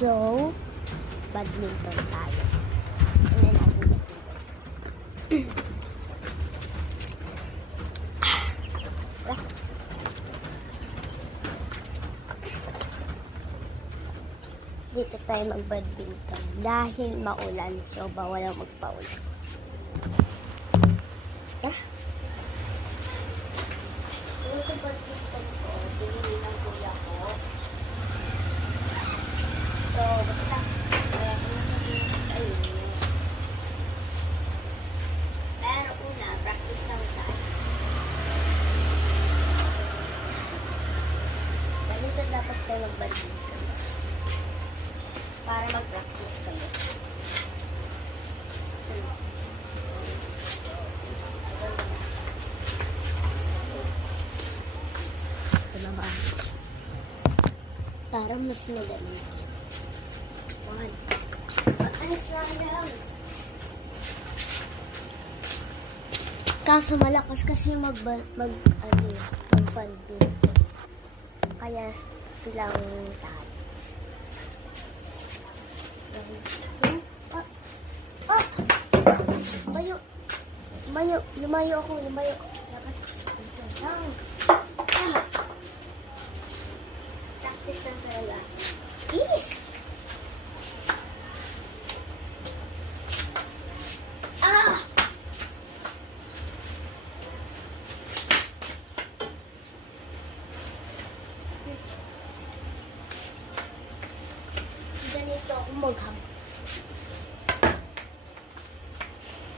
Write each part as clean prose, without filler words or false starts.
So, badminton tayo. Ano natin badminton? Dito tayo mag-badminton dahil maulan. So, bawal ang magpaulan. So, ito badminton ko. Binili ng kuya ko. So, basta pero una, practice lang tayo. Ganito dapat kayo mag-badminton para mag-practice kayo. So, naman. Para mas madali. Kaso malakas kasi mag-fan beam. Kaya silang tayo. Lumayo ako. Practice lang talaga. Peace! Ganito ako maghang.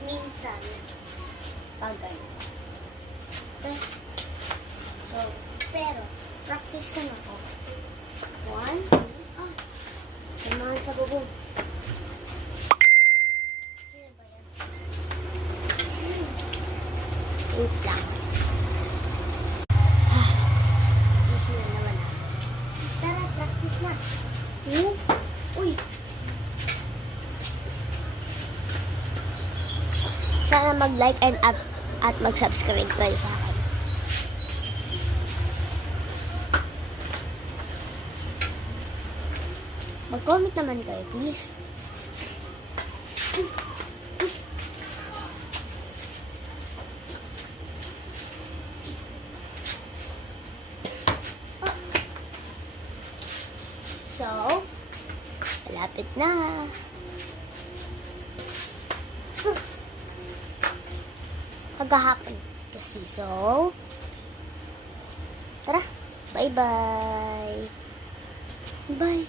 Minsan, pag ganito. Okay? So, pero, practice na ako. 1, samahan sa bubong. Sino ba yan? Wait lang. GC na naman. Tara, practice na. Uy! Sana mag-like and at mag-subscribe kayo sa akin. Mag-comment naman kayo, please. So, malapit na. Kagahapon kasi. So, tara. Bye-bye. Bye.